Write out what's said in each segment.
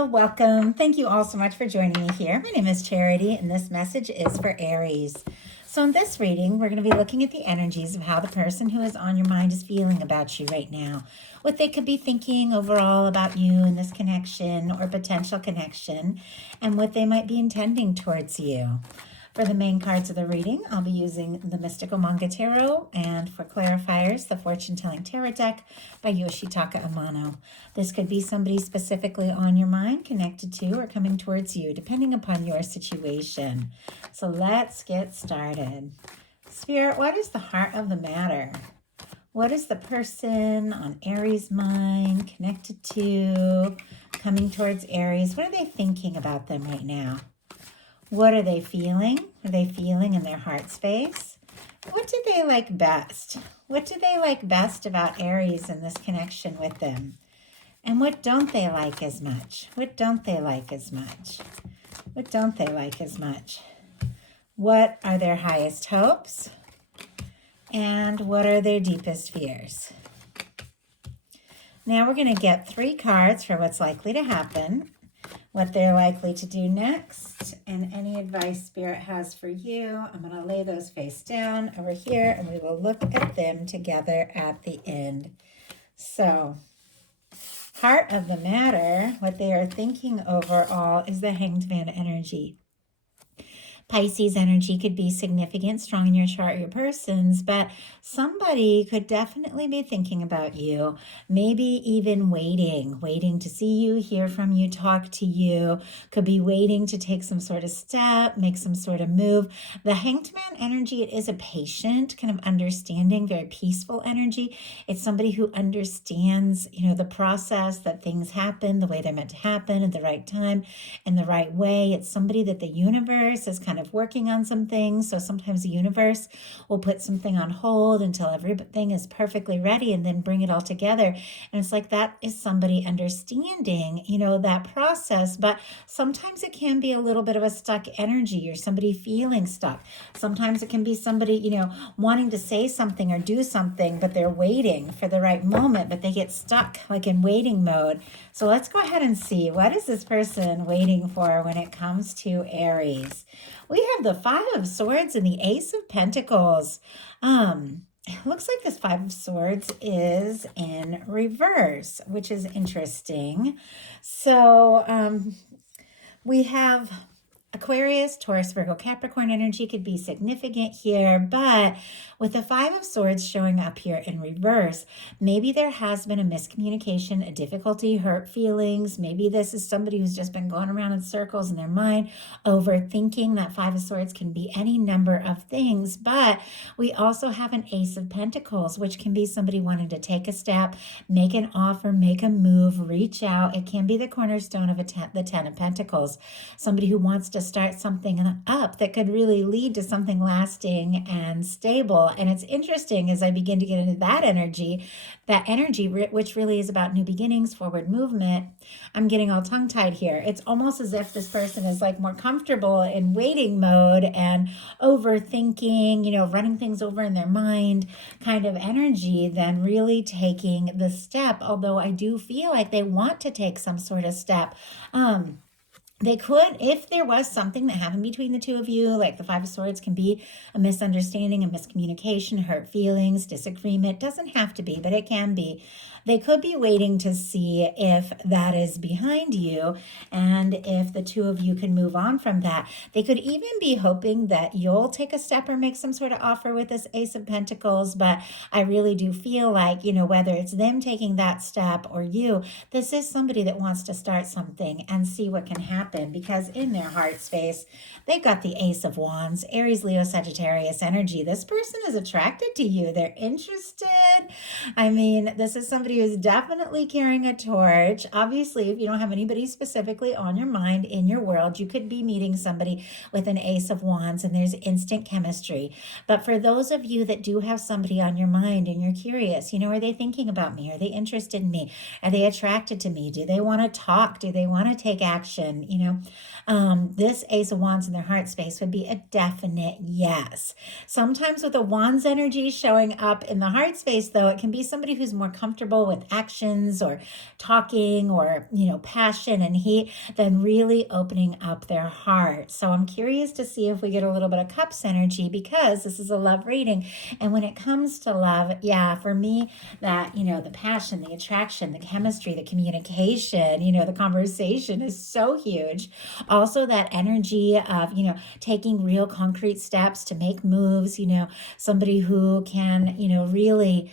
Hello, welcome. Thank you all so much for joining me here. My name is Charity, and this message is for Aries. So, in this reading, we're going to be looking at the energies of how the person who is on your mind is feeling about you right now, what they could be thinking overall about you and this connection or potential connection, and what they might be intending towards you. For the main cards of the reading, I'll be using the Mystical Manga Tarot, and for clarifiers, the Fortune Telling Tarot deck by Yoshitaka Amano. This could be somebody specifically on your mind, connected to, or coming towards you, depending upon your situation. So let's get started. Spirit, what is the heart of the matter? What is the person on Aries' mind, connected to, coming towards Aries? What are they thinking about them right now? What are they feeling? What are they feeling in their heart space? What do they like best? What do they like best about Aries and this connection with them? And what don't they like as much? What don't they like as much? What don't they like as much? What are their highest hopes? And what are their deepest fears? Now we're going to get 3 cards for what's likely to happen, what they're likely to do next, and any advice Spirit has for you. I'm going to lay those face down over here, and we will look at them together at the end. So, heart of the matter, what they are thinking overall is the Hanged Man energy. Pisces energy could be significant, strong in your chart, your person's, but somebody could definitely be thinking about you, maybe even waiting to see you, hear from you, talk to you, could be waiting to take some sort of step, make some sort of move. The Hanged Man energy, it is a patient, kind of understanding, very peaceful energy. It's somebody who understands, the process that things happen, the way they're meant to happen at the right time, in the right way. It's somebody that the universe is kind of working on some things. So sometimes the universe will put something on hold until everything is perfectly ready and then bring it all together. And it's like that is somebody understanding, that process. But sometimes it can be a little bit of a stuck energy or somebody feeling stuck. Sometimes it can be somebody, wanting to say something or do something, but they're waiting for the right moment, but they get stuck like in waiting mode. So let's go ahead and see, what is this person waiting for when it comes to Aries? We have the 5 of Swords and the Ace of Pentacles. It looks like this 5 of Swords is in reverse, which is interesting. So we have Aquarius, Taurus, Virgo, Capricorn energy could be significant here, but with the 5 of Swords showing up here in reverse, maybe there has been a miscommunication, a difficulty, hurt feelings. Maybe this is somebody who's just been going around in circles in their mind, overthinking. That 5 of Swords can be any number of things, but we also have an Ace of Pentacles, which can be somebody wanting to take a step, make an offer, make a move, reach out. It can be the cornerstone of the 10 of Pentacles, somebody who wants to start something up that could really lead to something lasting and stable. And it's interesting as I begin to get into that energy, which really is about new beginnings, forward movement. I'm getting all tongue-tied here. It's almost as if this person is like more comfortable in waiting mode and overthinking, running things over in their mind kind of energy than really taking the step. Although I do feel like they want to take some sort of step. They could, if there was something that happened between the two of you, like the 5 of Swords can be a misunderstanding, a miscommunication, hurt feelings, disagreement. Doesn't have to be, but it can be. They could be waiting to see if that is behind you and if the two of you can move on from that. They could even be hoping that you'll take a step or make some sort of offer with this Ace of Pentacles, but I really do feel like, whether it's them taking that step or you, this is somebody that wants to start something and see what can happen, because in their heart space, they've got the Ace of Wands, Aries, Leo, Sagittarius energy. This person is attracted to you. They're interested. I mean, this is somebody who's definitely carrying a torch. Obviously, if you don't have anybody specifically on your mind in your world, you could be meeting somebody with an Ace of Wands and there's instant chemistry. But for those of you that do have somebody on your mind and you're curious, are they thinking about me? Are they interested in me? Are they attracted to me? Do they want to talk? Do they want to take action? This Ace of Wands in their heart space would be a definite yes. Sometimes with the Wands energy showing up in the heart space, though, it can be somebody who's more comfortable people with actions or talking or, passion and heat, than really opening up their heart. So I'm curious to see if we get a little bit of cups energy, because this is a love reading. And when it comes to love, yeah, for me, that, the passion, the attraction, the chemistry, the communication, the conversation is so huge. Also, that energy of, taking real concrete steps to make moves, somebody who can, really,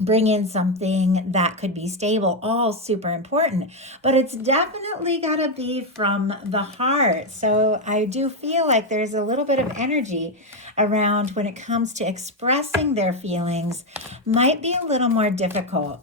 bring in something that could be stable, all super important. But it's definitely got to be from the heart. So I do feel like there's a little bit of energy around when it comes to expressing their feelings, might be a little more difficult.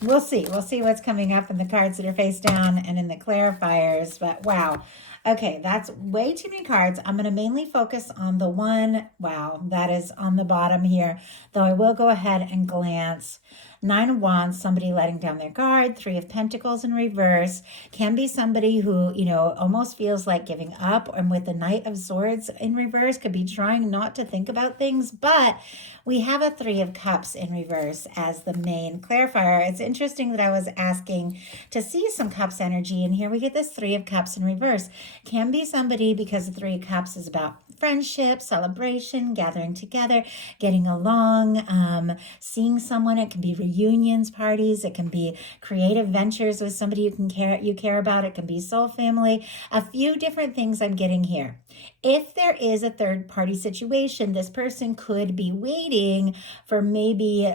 We'll see. We'll see what's coming up in the cards that are face down and in the clarifiers. But wow. Okay, that's way too many cards. I'm going to mainly focus on the one, wow, that is on the bottom here, though I will go ahead and glance. 9 of Wands, somebody letting down their guard. 3 of Pentacles in reverse can be somebody who, almost feels like giving up. And with the Knight of Swords in reverse, could be trying not to think about things. But we have a 3 of Cups in reverse as the main clarifier. It's interesting that I was asking to see some Cups energy, and here we get this 3 of Cups in reverse. Can be somebody, because the 3 of Cups is about friendship, celebration, gathering together, getting along, seeing someone. It can be reunions, parties. It can be creative ventures with somebody you care about. It can be soul family. A few different things I'm getting here. If there is a third party situation, this person could be waiting for maybe,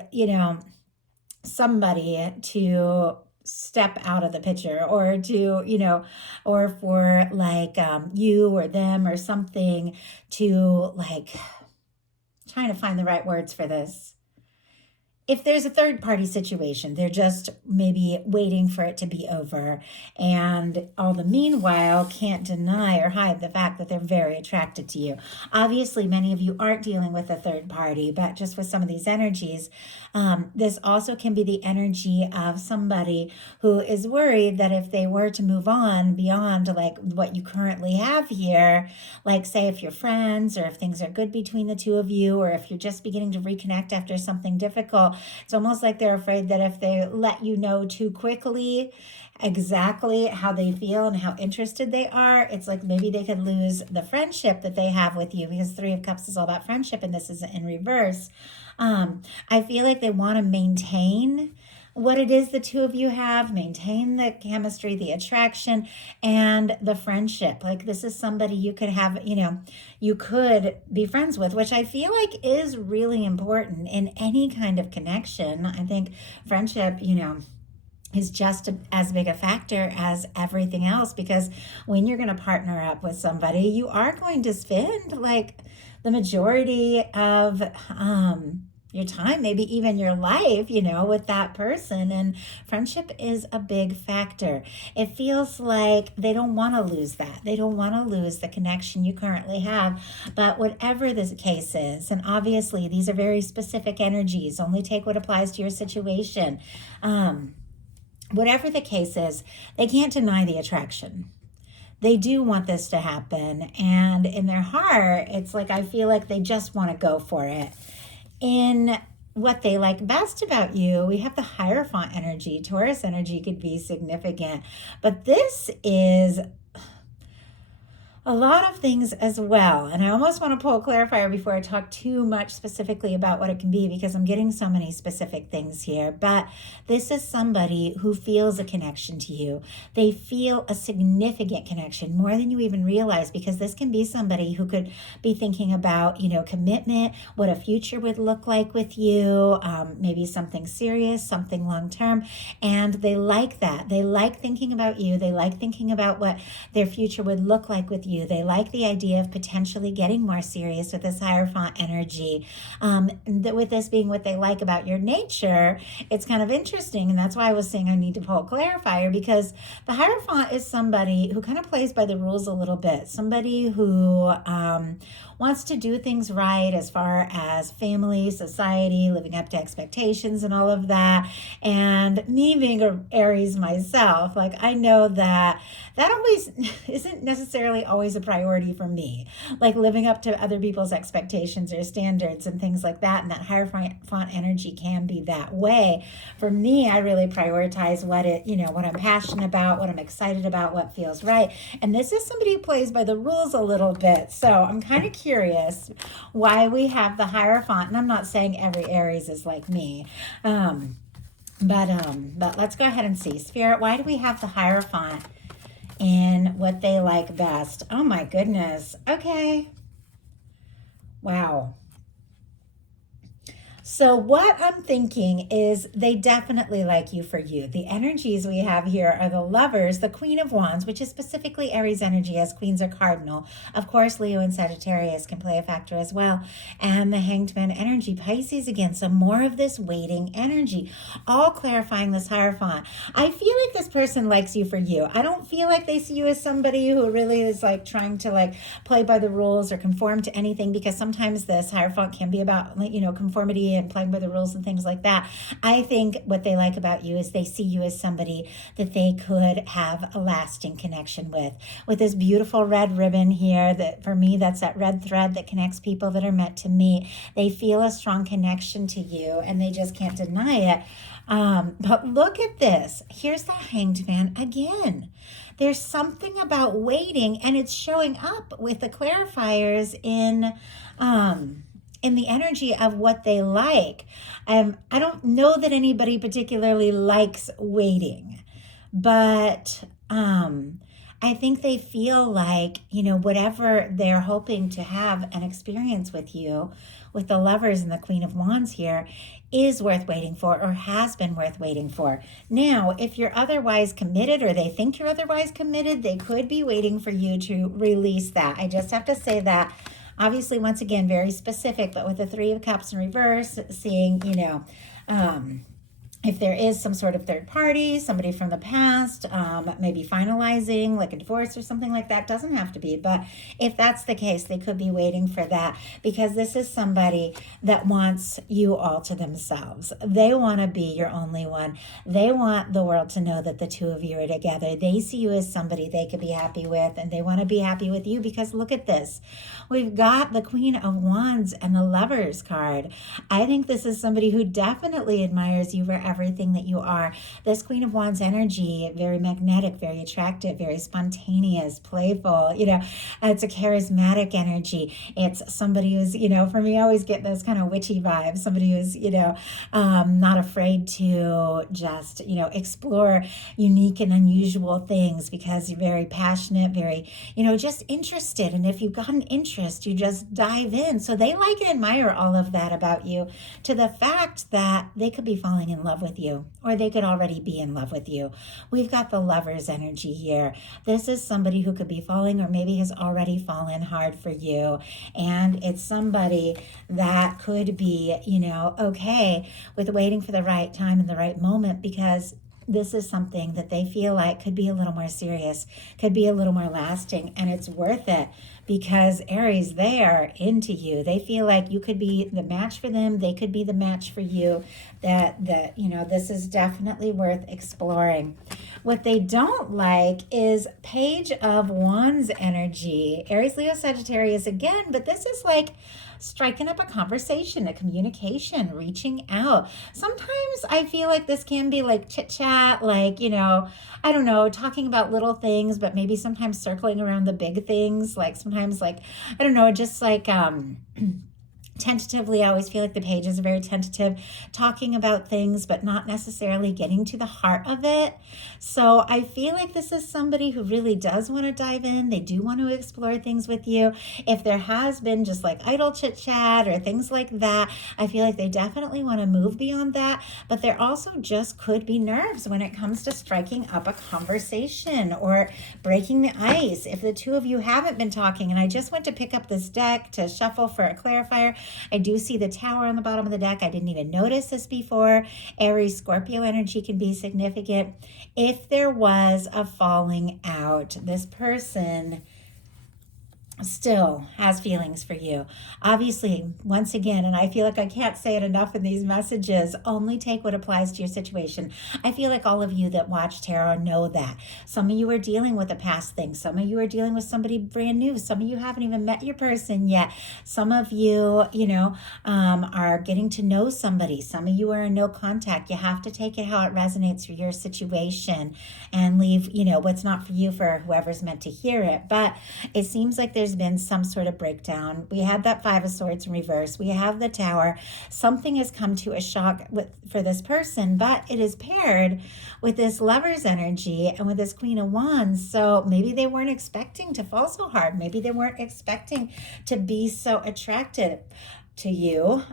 somebody to step out of the picture, or to, or for like you or them or something to, like, trying to find the right words for this. If there's a third party situation, they're just maybe waiting for it to be over. And all the meanwhile can't deny or hide the fact that they're very attracted to you. Obviously, many of you aren't dealing with a third party, but just with some of these energies, this also can be the energy of somebody who is worried that if they were to move on beyond like what you currently have here, like say if you're friends, or if things are good between the two of you, or if you're just beginning to reconnect after something difficult, it's almost like they're afraid that if they let you know too quickly exactly how they feel and how interested they are, it's like maybe they could lose the friendship that they have with you, because 3 of Cups is all about friendship and this is in reverse. I feel like they want to maintain what it is the two of you have, maintain the chemistry, the attraction, and the friendship. Like this is somebody you could have, you could be friends with, which I feel like is really important in any kind of connection. I think friendship, is just as big a factor as everything else, because when you're going to partner up with somebody, you are going to spend like the majority of your time, maybe even your life, with that person. And friendship is a big factor. It feels like they don't want to lose that. They don't want to lose the connection you currently have. But whatever the case is, and obviously these are very specific energies, only take what applies to your situation. Whatever the case is, they can't deny the attraction. They do want this to happen. And in their heart, it's like, I feel like they just want to go for it. In what they like best about you, we have the Hierophant energy. Taurus energy could be significant, but this is a lot of things as well. And I almost want to pull a clarifier before I talk too much specifically about what it can be, because I'm getting so many specific things here. But this is somebody who feels a connection to you. They feel a significant connection, more than you even realize, because this can be somebody who could be thinking about, commitment, what a future would look like with you, maybe something serious, something long-term. And they like that. They like thinking about you. They like thinking about what their future would look like with you. They like the idea of potentially getting more serious with this Hierophant energy. With this being what they like about your nature, it's kind of interesting. And that's why I was saying I need to pull a clarifier, because the Hierophant is somebody who kind of plays by the rules a little bit. Somebody who wants to do things right as far as family, society, living up to expectations and all of that. And me being an Aries myself, like I know that always isn't necessarily always always a priority for me, like living up to other people's expectations or standards and things like that. And that Hierophant energy can be that way. For me, I really prioritize what I'm passionate about, what I'm excited about, what feels right. And this is somebody who plays by the rules a little bit. So I'm kind of curious why we have the Hierophant. And I'm not saying every Aries is like me. But let's go ahead and see. Spirit, why do we have the Hierophant in what they like best? Oh my goodness. Okay. Wow. So what I'm thinking is they definitely like you for you. The energies we have here are the Lovers, the Queen of Wands, which is specifically Aries energy, as queens are cardinal. Of course, Leo and Sagittarius can play a factor as well. And the Hanged Man energy, Pisces again. So more of this waiting energy, all clarifying this Hierophant. I feel like this person likes you for you. I don't feel like they see you as somebody who really is like trying to like play by the rules or conform to anything, because sometimes this Hierophant can be about, conformity and playing by the rules and things like that. I think what they like about you is they see you as somebody that they could have a lasting connection with this beautiful red ribbon here. That for me, that's that red thread that connects people that are meant to meet. They feel a strong connection to you and they just can't deny it. But look at this. Here's the Hanged Man again. There's something about waiting, and it's showing up with the clarifiers in the energy of what they like. I don't know that anybody particularly likes waiting, but I think they feel like, whatever they're hoping to have an experience with you, with the Lovers and the Queen of Wands here, is worth waiting for or has been worth waiting for. Now, if you're otherwise committed or they think you're otherwise committed, they could be waiting for you to release that. I just have to say that. Obviously, once again, very specific, but with the Three of Cups in reverse, seeing, if there is some sort of third party, somebody from the past, maybe finalizing like a divorce or something like that, doesn't have to be. But if that's the case, they could be waiting for that, because this is somebody that wants you all to themselves. They want to be your only one. They want the world to know that the two of you are together. They see you as somebody they could be happy with, and they want to be happy with you, because look at this. We've got the Queen of Wands and the Lovers card. I think this is somebody who definitely admires you for everything that you are. This Queen of Wands energy, very magnetic, very attractive, very spontaneous, playful, it's a charismatic energy. It's somebody who's, for me, I always get those kind of witchy vibes. Somebody who's, not afraid to just, explore unique and unusual things, because you're very passionate, very, just interested. And if you've got an interest, you just dive in. So they like and admire all of that about you, to the fact that they could be falling in love with you, or they could already be in love with you. We've got the Lovers energy here. This is somebody who could be falling, or maybe has already fallen hard for you. And it's somebody that could be, okay with waiting for the right time and the right moment, because this is something that they feel like could be a little more serious, could be a little more lasting, and it's worth it, because Aries, they are into you. They feel like you could be the match for them. They could be the match for you. That this is definitely worth exploring. What they don't like is Page of Wands energy. Aries, Leo, Sagittarius again, but this is like striking up a conversation, a communication, reaching out. Sometimes I feel like this can be like chit chat, like, I don't know, talking about little things, but maybe sometimes circling around the big things. Like sometimes like, I don't know, just like, tentatively. I always feel like the pages are very tentative, talking about things, but not necessarily getting to the heart of it. So I feel like this is somebody who really does want to dive in. They do want to explore things with you. If there has been just like idle chit chat or things like that, I feel like they definitely want to move beyond that. But there also just could be nerves when it comes to striking up a conversation or breaking the ice. If the two of you haven't been talking, and I just went to pick up this deck to shuffle for a clarifier, I do see the Tower on the bottom of the deck. I didn't even notice this before. Aries, Scorpio energy can be significant. If there was a falling out, this person still has feelings for you. Obviously, once again, and I feel like I can't say it enough in these messages, only take what applies to your situation. I feel like all of you that watch tarot know that. Some of you are dealing with a past thing. Some of you are dealing with somebody brand new. Some of you haven't even met your person yet. Some of you, are getting to know somebody. Some of you are in no contact. You have to take it how it resonates for your situation and leave, what's not for you for whoever's meant to hear it. But it seems like there's been some sort of breakdown. We had that Five of Swords in reverse. We have the Tower. Something has come to a shock for this person, but it is paired with this Lover's energy and with this Queen of Wands. So maybe they weren't expecting to fall so hard. Maybe they weren't expecting to be so attracted to you,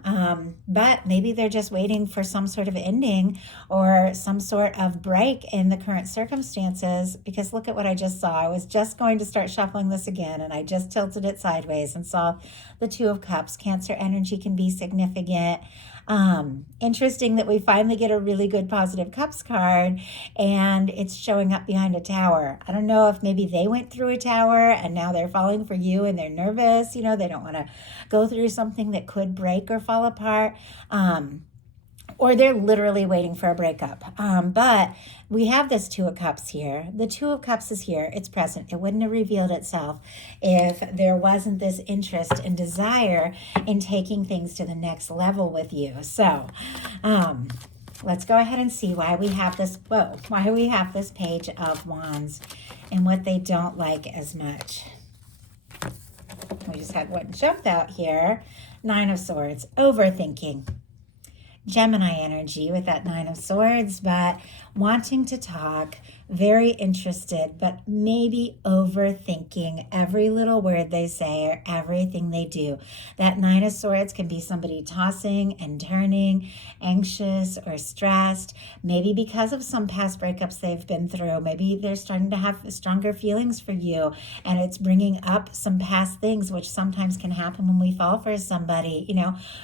but maybe they're just waiting for some sort of ending or some sort of break in the current circumstances, because look at what I just saw. I was just going to start shuffling this again and I just tilted it sideways and saw the Two of Cups. Cancer energy can be significant. Interesting that we finally get a really good positive cups card and it's showing up behind a tower. I don't know if maybe they went through a tower and now they're falling for you and they're nervous. They don't want to go through something that could break or fall apart. Or they're literally waiting for a breakup. But we have this Two of Cups here. The Two of Cups is here. It's present. It wouldn't have revealed itself if there wasn't this interest and desire in taking things to the next level with you. So let's go ahead and see why we have this. Why we have this Page of Wands and what they don't like as much. We just had one jump out here. Nine of Swords. Overthinking. Gemini energy with that Nine of Swords, but wanting to talk, very interested, but maybe overthinking every little word they say or everything they do. That Nine of Swords can be somebody tossing and turning, anxious or stressed, maybe because of some past breakups they've been through. Maybe they're starting to have stronger feelings for you and it's bringing up some past things, which sometimes can happen when we fall for somebody,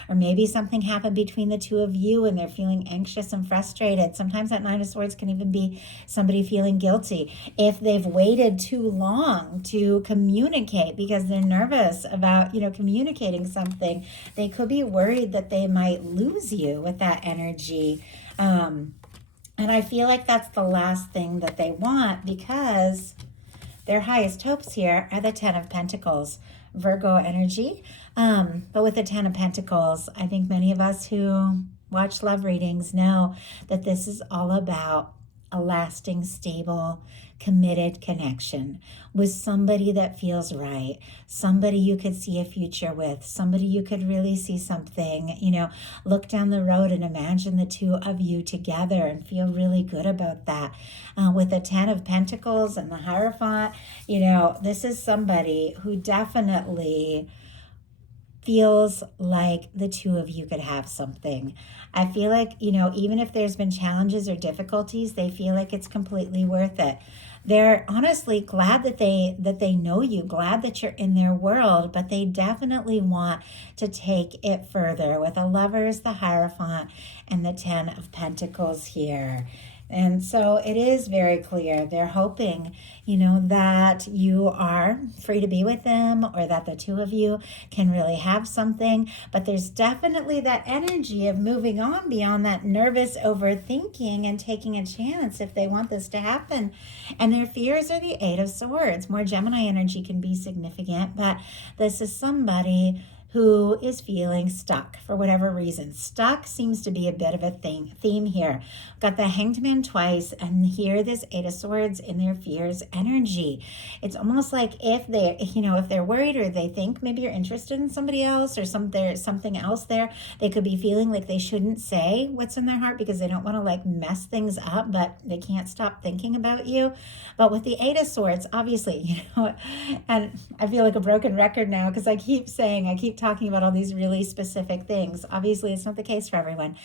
or maybe something happened between the two of you and they're feeling anxious and frustrated. Sometimes that Nine of Swords can even be somebody feeling guilty if they've waited too long to communicate because they're nervous about, communicating something. They could be worried that they might lose you with that energy. And I feel like that's the last thing that they want, because their highest hopes here are the Ten of Pentacles, Virgo energy. But with the Ten of Pentacles, I think many of us who watch love readings know that this is all about a lasting, stable, committed connection with somebody that feels right, somebody you could see a future with, somebody you could really see something, look down the road and imagine the two of you together and feel really good about that. With the Ten of Pentacles and the Hierophant, this is somebody who definitely feels like the two of you could have something. I feel like, even if there's been challenges or difficulties, they feel like it's completely worth it. They're honestly glad that they know you, glad that you're in their world, but they definitely want to take it further with the Lovers, the Hierophant, and the Ten of Pentacles here. And so it is very clear. They're hoping, that you are free to be with them or that the two of you can really have something. But there's definitely that energy of moving on beyond that nervous overthinking and taking a chance if they want this to happen. And their fears are the Eight of Swords. More Gemini energy can be significant, but this is somebody who is feeling stuck for whatever reason. Stuck seems to be a bit of a theme here. Got the Hanged Man twice, and here this Eight of Swords in their fears energy. It's almost like if they're worried or they think maybe you're interested in somebody else or there's something else there, they could be feeling like they shouldn't say what's in their heart because they don't want to mess things up, but they can't stop thinking about you. But with the Eight of Swords, obviously, and I feel like a broken record now because I keep talking about all these really specific things. Obviously, it's not the case for everyone.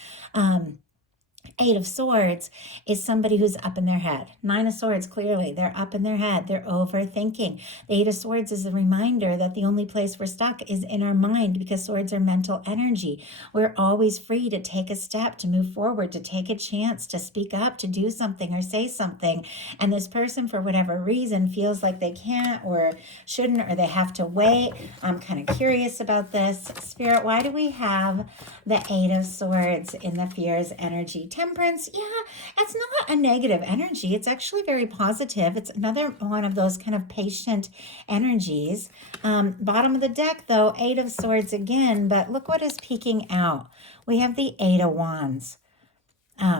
Eight of Swords is somebody who's up in their head. Nine of Swords, clearly, they're up in their head. They're overthinking. The Eight of Swords is a reminder that the only place we're stuck is in our mind, because swords are mental energy. We're always free to take a step, to move forward, to take a chance, to speak up, to do something or say something. And this person, for whatever reason, feels like they can't or shouldn't, or they have to wait. I'm kind of curious about this. Spirit, why do we have the Eight of Swords in the fears energy? Temperance, yeah, it's not a negative energy. It's actually very positive. It's another one of those kind of patient energies. Bottom of the deck, though, Eight of Swords again, but look what is peeking out. We have the Eight of Wands.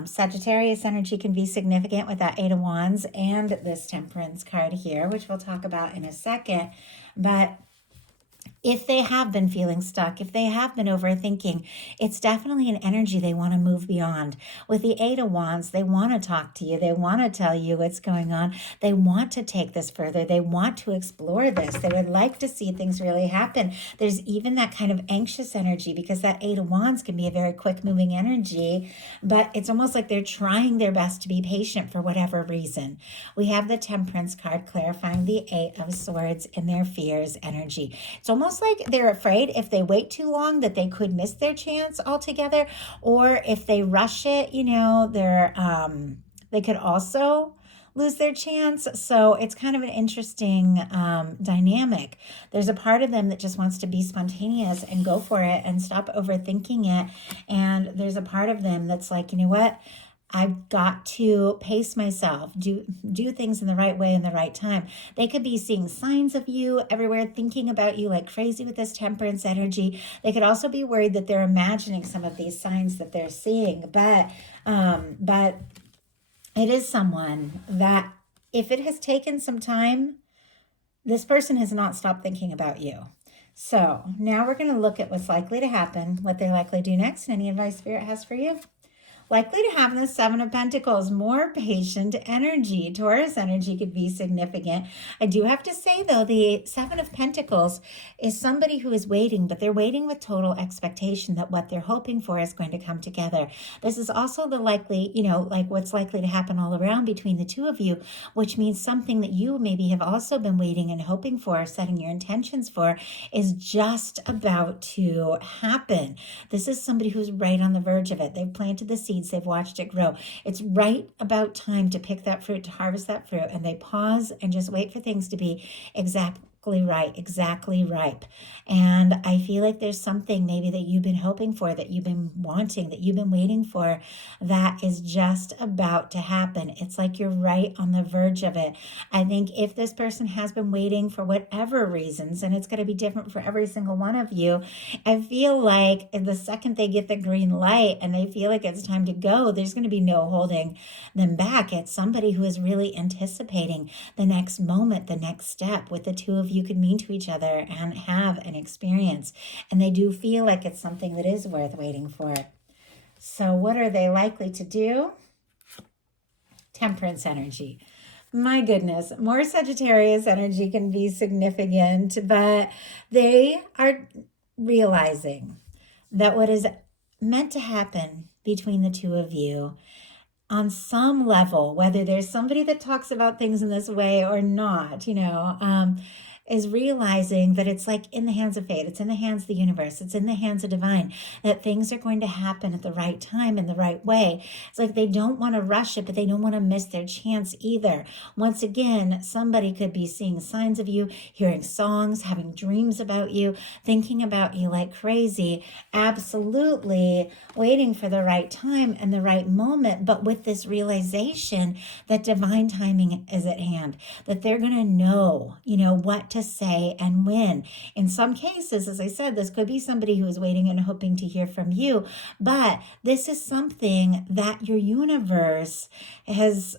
Sagittarius energy can be significant with that Eight of Wands and this Temperance card here, which we'll talk about in a second. But if they have been feeling stuck, if they have been overthinking, it's definitely an energy they want to move beyond. With the Eight of Wands, they want to talk to you. They want to tell you what's going on. They want to take this further. They want to explore this. They would like to see things really happen. There's even that kind of anxious energy, because that Eight of Wands can be a very quick moving energy, but it's almost like they're trying their best to be patient for whatever reason. We have the Temperance card clarifying the Eight of Swords in their fears energy. It's almost like they're afraid if they wait too long that they could miss their chance altogether, or if they rush it, they could also lose their chance. So it's kind of an interesting dynamic. There's a part of them that just wants to be spontaneous and go for it and stop overthinking it, and there's a part of them that's like, you know what, I've got to pace myself, do things in the right way in the right time. They could be seeing signs of you everywhere, thinking about you like crazy with this Temperance energy. They could also be worried that they're imagining some of these signs that they're seeing. But it is someone that, if it has taken some time, this person has not stopped thinking about you. So now we're going to look at what's likely to happen, what they're likely to do next, and any advice Spirit has for you. Likely to have the Seven of Pentacles, more patient energy. Taurus energy could be significant. I do have to say, though, the Seven of Pentacles is somebody who is waiting, but they're waiting with total expectation that what they're hoping for is going to come together. This is also the likely, like what's likely to happen all around between the two of you, which means something that you maybe have also been waiting and hoping for, setting your intentions for, is just about to happen. This is somebody who's right on the verge of it. They've planted the seed. They've watched it grow. It's right about time to pick that fruit, to harvest that fruit, and they pause and just wait for things to be exactly right, exactly ripe. And I feel like there's something maybe that you've been hoping for, that you've been wanting, that you've been waiting for, that is just about to happen. It's like you're right on the verge of it. I think if this person has been waiting for whatever reasons, and it's going to be different for every single one of you, I feel like the second they get the green light and they feel like it's time to go, there's going to be no holding them back. It's somebody who is really anticipating the next moment, the next step, what the two of you could mean to each other and have an experience. And they do feel like it's something that is worth waiting for. So what are they likely to do? Temperance energy. My goodness, more Sagittarius energy can be significant, but they are realizing that what is meant to happen between the two of you, on some level, whether there's somebody that talks about things in this way or not, is realizing that it's like in the hands of fate. It's in the hands of the universe. It's in the hands of divine, that things are going to happen at the right time in the right way. It's like they don't want to rush it, but they don't want to miss their chance either. Once again, somebody could be seeing signs of you, hearing songs, having dreams about you, thinking about you like crazy, absolutely waiting for the right time and the right moment, but with this realization that divine timing is at hand, that they're going to know, what to say and when. In some cases, as I said, this could be somebody who is waiting and hoping to hear from you, but this is something that your universe has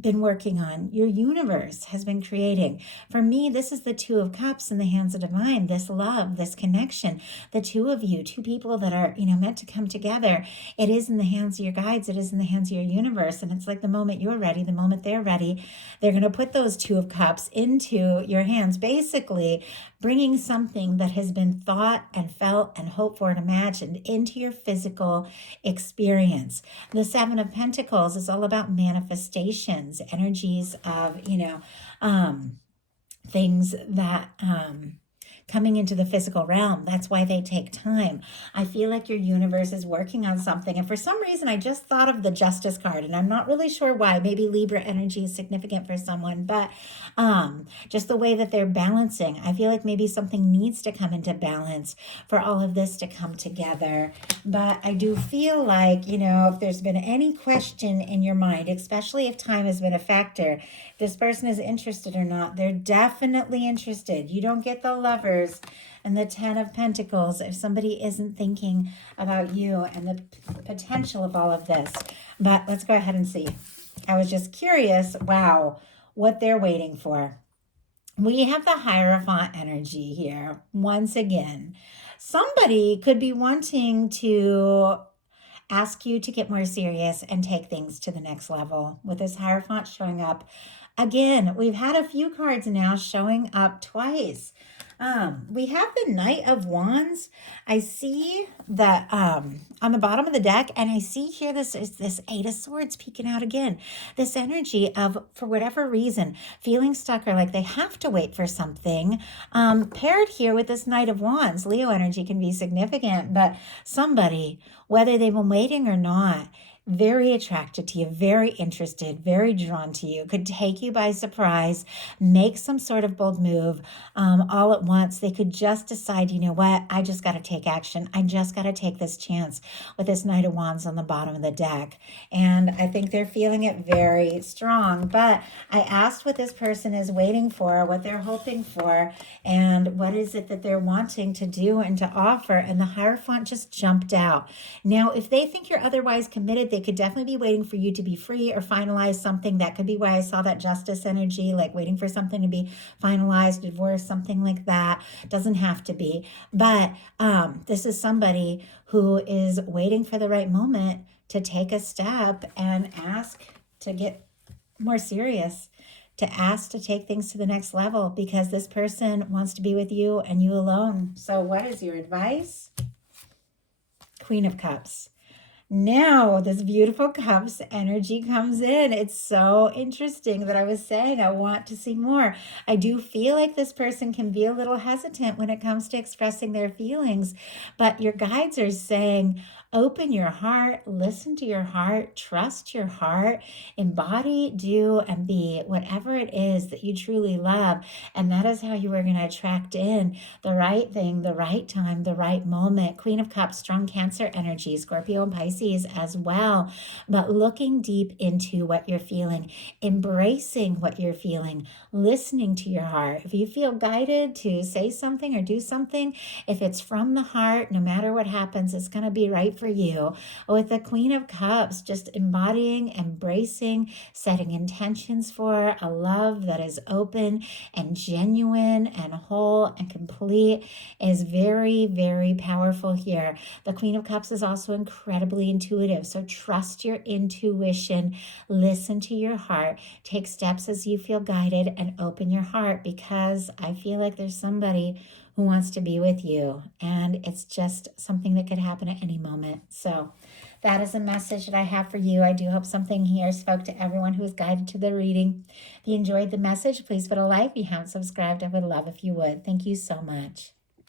been working on, your universe has been creating. For me, this is the Two of Cups in the hands of divine, this love, this connection, the two of you, two people that are, meant to come together. It is in the hands of your guides. It is in the hands of your universe. And it's like the moment you're ready, the moment they're ready, they're going to put those Two of Cups into your hands, basically bringing something that has been thought and felt and hoped for and imagined into your physical experience. The Seven of Pentacles is all about manifestations, energies of, things that coming into the physical realm. That's why they take time. I feel like your universe is working on something. And for some reason, I just thought of the Justice card, and I'm not really sure why. Maybe Libra energy is significant for someone, but just the way that they're balancing. I feel like maybe something needs to come into balance for all of this to come together. But I do feel like, if there's been any question in your mind, especially if time has been a factor, this person is interested or not, they're definitely interested. You don't get the Lovers and the Ten of Pentacles if somebody isn't thinking about you and the potential of all of this. But let's go ahead and see. I was just curious, what they're waiting for. We have the Hierophant energy here once again. Somebody could be wanting to ask you to get more serious and take things to the next level with this Hierophant showing up. Again, we've had a few cards now showing up twice. We have the Knight of Wands. I see that on the bottom of the deck, and I see here this Eight of Swords peeking out again. This energy of, for whatever reason, feeling stuck or like they have to wait for something. Paired here with this Knight of Wands, Leo energy can be significant, but somebody, whether they've been waiting or not, very attracted to you, very interested, very drawn to you, could take you by surprise, make some sort of bold move all at once. They could just decide, you know what, I just got to take action. I just got to take this chance with this Knight of Wands on the bottom of the deck. And I think they're feeling it very strong. But I asked what this person is waiting for, what they're hoping for, and what is it that they're wanting to do and to offer. And the Hierophant just jumped out. Now, if they think you're otherwise committed, they could definitely be waiting for you to be free or finalize something. That could be why I saw that Justice energy, like waiting for something to be finalized, divorce, something like that. Doesn't have to be. But this is somebody who is waiting for the right moment to take a step and ask to get more serious, to ask to take things to the next level, because this person wants to be with you and you alone. So what is your advice? Queen of Cups. Now this beautiful Cups energy comes in. It's so interesting that I was saying I want to see more. I do feel like this person can be a little hesitant when it comes to expressing their feelings, but your guides are saying, open your heart, listen to your heart, trust your heart, embody, do, and be whatever it is that you truly love. And that is how you are going to attract in the right thing, the right time, the right moment. Queen of Cups, strong Cancer energy, Scorpio and Pisces as well. But looking deep into what you're feeling, embracing what you're feeling, listening to your heart. If you feel guided to say something or do something, if it's from the heart, no matter what happens, it's going to be right for you. With the Queen of Cups, just embodying, embracing, setting intentions for a love that is open and genuine and whole and complete is very, very powerful here. The Queen of Cups is also incredibly intuitive. So trust your intuition, listen to your heart, take steps as you feel guided, and open your heart, because I feel like there's somebody who wants to be with you, and it's just something that could happen at any moment. So that is a message that I have for you. I do hope something here spoke to everyone who was guided to the reading. If you enjoyed the message, please put a like. If you haven't subscribed, I would love if you would. Thank you so much.